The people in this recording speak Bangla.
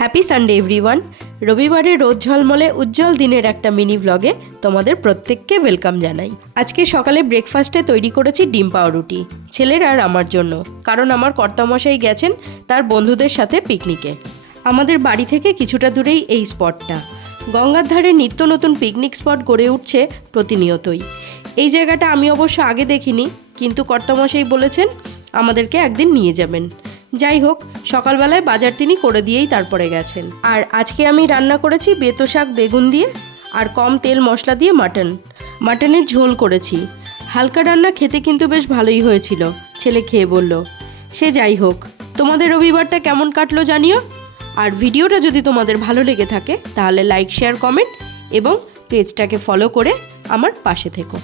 Happy Sunday everyone. রবিবারের রোদ ঝলমলে উজ্জ্বল দিনের একটা মিনি ব্লগে তোমাদের প্রত্যেককে ওয়েলকাম জানাই। আজকে সকালে ব্রেকফাস্টে তৈরি করেছি ডিম পাউরুটি, ছেলের আর আমার জন্য, কারণ আমার কর্তামশাই গেছেন তার বন্ধুদের সাথে পিকনিকে। আমাদের বাড়ি থেকে কিছুটা দূরেই এই স্পটটা। গঙ্গার ধারে নিত্য নতুন পিকনিক স্পট গড়ে উঠছে প্রতিনিয়তই। এই জায়গাটা আমি অবশ্য আগে দেখিনি, কিন্তু কর্তামশাই বলেছেন আমাদেরকে একদিন নিয়ে যাবেন। যাই হোক, সকালবেলায় বাজার তিনি করে দিয়েই তারপরে গেছেন। আর আজকে আমি রান্না করেছি বেতো শাক বেগুন দিয়ে আর কম তেল মশলা দিয়ে মাটনের ঝোল করেছি। হালকা রান্না, খেতে কিন্তু বেশ ভালোই হয়েছিল, ছেলে খেয়ে বলল। সে যাই হোক, তোমাদের রবিবারটা কেমন কাটলো জানিও। আর ভিডিওটা যদি তোমাদের ভালো লেগে থাকে তাহলে লাইক, শেয়ার, কমেন্ট এবং পেজটাকে ফলো করে আমার পাশে থেকো।